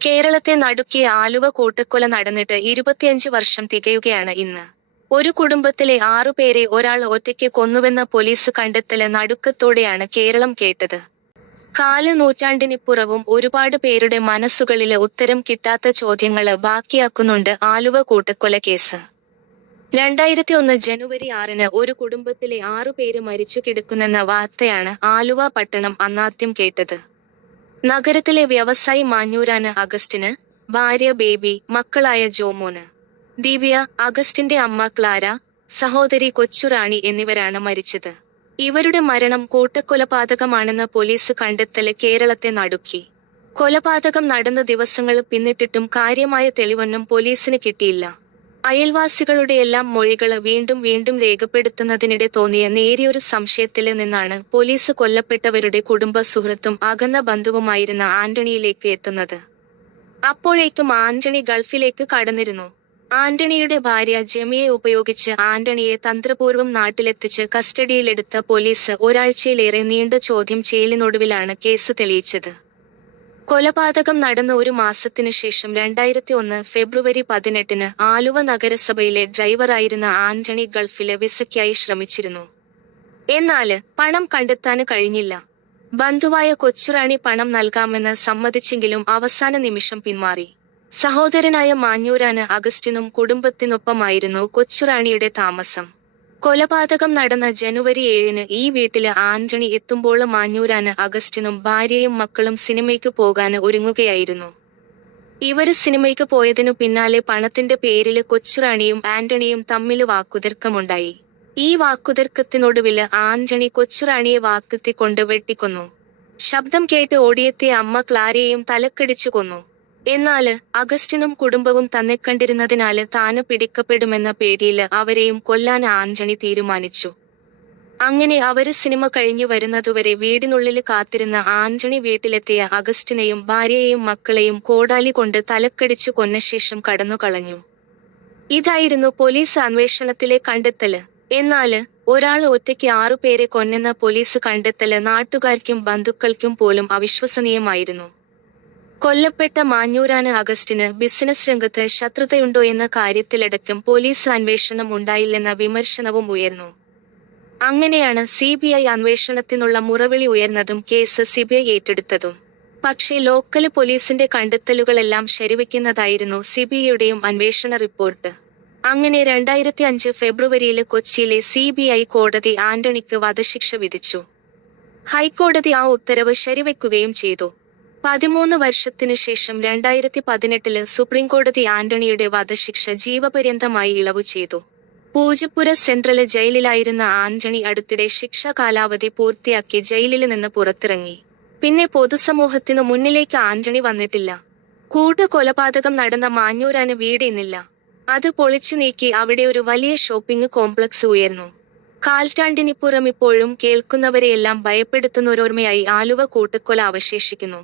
കേരളത്തെ നടുക്കിയ ആലുവ കൂട്ടക്കൊല നടന്നിട്ട് 25 വർഷം തികയുകയാണ് ഇന്ന്. ഒരു കുടുംബത്തിലെ 6 പേരെ ഒരാൾ ഒറ്റയ്ക്ക് കൊന്നുവെന്ന പോലീസ് കണ്ടെത്തല് നടുക്കത്തോടെയാണ് കേരളം കേട്ടത്. 4 നൂറ്റാണ്ടിനിപ്പുറവും ഒരുപാട് പേരുടെ മനസ്സുകളില് ഉത്തരം കിട്ടാത്ത ചോദ്യങ്ങള് ബാക്കിയാക്കുന്നുണ്ട് ആലുവ കൂട്ടക്കൊല കേസ്. 2001 ജനുവരി 6-ന് ഒരു കുടുംബത്തിലെ 6 പേര് മരിച്ചു കിടക്കുന്നെന്ന വാർത്തയാണ് ആലുവ പട്ടണം അന്നാദ്യം കേട്ടത്. നഗരത്തിലെ വ്യവസായി മാഞ്ഞൂരാന് അഗസ്റ്റിന്, ഭാര്യ ബേബി, മക്കളായ ജോമോന്, ദിവ്യ, അഗസ്റ്റിന്റെ അമ്മ ക്ലാര, സഹോദരി കൊച്ചുറാണി എന്നിവരാണ് മരിച്ചത്. ഇവരുടെ മരണം കൂട്ടക്കൊലപാതകമാണെന്ന് പോലീസ് കണ്ടെത്തല് കേരളത്തെ നടുക്കി. കൊലപാതകം നടന്ന ദിവസങ്ങൾ പിന്നിട്ടിട്ടും കാര്യമായ തെളിവൊന്നും പോലീസിന് കിട്ടിയില്ല. അയൽവാസികളുടെയെല്ലാം മൊഴികള് വീണ്ടും വീണ്ടും രേഖപ്പെടുത്തുന്നതിനിടെ തോന്നിയ നേരിയൊരു സംശയത്തില് നിന്നാണ് പോലീസ് കൊല്ലപ്പെട്ടവരുടെ കുടുംബ സുഹൃത്തും അകന്ന ബന്ധുവുമായിരുന്ന ആന്റണിയിലേക്ക് എത്തുന്നത്. അപ്പോഴേക്കും ആന്റണി ഗൾഫിലേക്ക് കടന്നിരുന്നു. ആന്റണിയുടെ ഭാര്യ ജെമിയെ ഉപയോഗിച്ച് ആന്റണിയെ തന്ത്രപൂർവ്വം നാട്ടിലെത്തിച്ച് കസ്റ്റഡിയിലെടുത്ത പോലീസ് ഒരാഴ്ചയിലേറെ നീണ്ട ചോദ്യം ചെയ്യലിനൊടുവിലാണ് കേസ് തെളിയിച്ചത്. കൊലപാതകം നടന്ന ഒരു മാസത്തിനു ശേഷം 2001 ഫെബ്രുവരി 18-ന് ആലുവ നഗരസഭയിലെ ഡ്രൈവറായിരുന്ന ആന്റണി ഗൾഫില് വിസയ്ക്കായി ശ്രമിച്ചിരുന്നു. എന്നാല് പണം കണ്ടെത്താന് കഴിഞ്ഞില്ല. ബന്ധുവായ കൊച്ചുറാണി പണം നൽകാമെന്ന് സമ്മതിച്ചെങ്കിലും അവസാന നിമിഷം പിന്മാറി. സഹോദരനായ മാഞ്ഞൂരാന് അഗസ്റ്റിനും കുടുംബത്തിനൊപ്പമായിരുന്നു കൊച്ചുറാണിയുടെ താമസം. കൊലപാതകം നടന്ന ജനുവരി 7-ന് ഈ വീട്ടില് ആന്റണി എത്തുമ്പോള് മാഞ്ഞൂരാന് അഗസ്റ്റിനും ഭാര്യയും മക്കളും സിനിമയ്ക്ക് പോകാന് ഒരുങ്ങുകയായിരുന്നു. ഇവര് സിനിമയ്ക്ക് പോയതിനു പിന്നാലെ പണത്തിന്റെ പേരില് കൊച്ചുറാണിയും ആന്റണിയും തമ്മില് വാക്കുതർക്കമുണ്ടായി. ഈ വാക്കുതർക്കത്തിനൊടുവില് ആന്റണി കൊച്ചുറാണിയെ വാക്കത്തിക്കൊണ്ട് വെട്ടിക്കൊന്നു. ശബ്ദം കേട്ട് ഓടിയെത്തിയ അമ്മ ക്ലാരയെയും തലക്കടിച്ചു കൊന്നു. എന്നാല് അഗസ്റ്റിനും കുടുംബവും തന്നെ കണ്ടിരുന്നതിനാല് താന് പിടിക്കപ്പെടുമെന്ന പേടിയില് അവരെയും കൊല്ലാന് ആന്റണി തീരുമാനിച്ചു. അങ്ങനെ അവര് സിനിമ കഴിഞ്ഞു വരുന്നതുവരെ വീടിനുള്ളില് കാത്തിരുന്ന ആന്റണി വീട്ടിലെത്തിയ അഗസ്റ്റിനെയും ഭാര്യയെയും മക്കളെയും കോടാലി കൊണ്ട് തലക്കടിച്ചു കൊന്ന ശേഷം കടന്നുകളഞ്ഞു. ഇതായിരുന്നു പോലീസ് അന്വേഷണത്തിലെ കണ്ടെത്തല്. എന്നാല് ഒരാള് ഒറ്റയ്ക്ക് 6 പേരെ കൊന്നെന്ന പോലീസ് കണ്ടെത്തല് നാട്ടുകാർക്കും ബന്ധുക്കൾക്കും പോലും അവിശ്വസനീയമായിരുന്നു. കൊല്ലപ്പെട്ട മാഞ്ഞൂരാന് അഗസ്റ്റിന് ബിസിനസ് രംഗത്ത് ശത്രുതയുണ്ടോയെന്ന കാര്യത്തിലടക്കം പോലീസ് അന്വേഷണം ഉണ്ടായില്ലെന്ന വിമർശനവും ഉയർന്നു. അങ്ങനെയാണ് CBI അന്വേഷണത്തിനുള്ള മുറവിളി ഉയർന്നതും കേസ് CBI ഏറ്റെടുത്തതും. പക്ഷേ ലോക്കല് പോലീസിന്റെ കണ്ടെത്തലുകളെല്ലാം ശരിവയ്ക്കുന്നതായിരുന്നു CBIയുടെയും അന്വേഷണ റിപ്പോർട്ട്. അങ്ങനെ 2005 ഫെബ്രുവരിയില് കൊച്ചിയിലെ CBI കോടതി ആന്റണിക്ക് വധശിക്ഷ വിധിച്ചു. ഹൈക്കോടതി ആ ഉത്തരവ് ശരിവയ്ക്കുകയും ചെയ്തു. 13 വർഷത്തിനു ശേഷം 2018-ല് സുപ്രീംകോടതി ആന്റണിയുടെ വധശിക്ഷ ജീവപര്യന്തമായി ഇളവു ചെയ്തു. പൂജപ്പുര സെൻട്രല് ജയിലിലായിരുന്ന ആന്റണി അടുത്തിടെ ശിക്ഷാ കാലാവധി പൂർത്തിയാക്കി ജയിലില് നിന്ന് പുറത്തിറങ്ങി. പിന്നെ പൊതുസമൂഹത്തിനു മുന്നിലേക്ക് ആന്റണി വന്നിട്ടില്ല. കൂട്ടക്കൊലപാതകം നടന്ന മാഞ്ഞൂരാന് വീട് ഇന്നില്ല. അത് പൊളിച്ചു നീക്കി അവിടെ ഒരു വലിയ ഷോപ്പിംഗ് കോംപ്ലക്സ് ഉയർന്നു. കാൽറ്റാണ്ടിനിപ്പുറം ഇപ്പോഴും കേൾക്കുന്നവരെയെല്ലാം ഭയപ്പെടുത്തുന്നൊരോർമ്മയായി ആലുവ കൂട്ടക്കൊല അവശേഷിക്കുന്നു.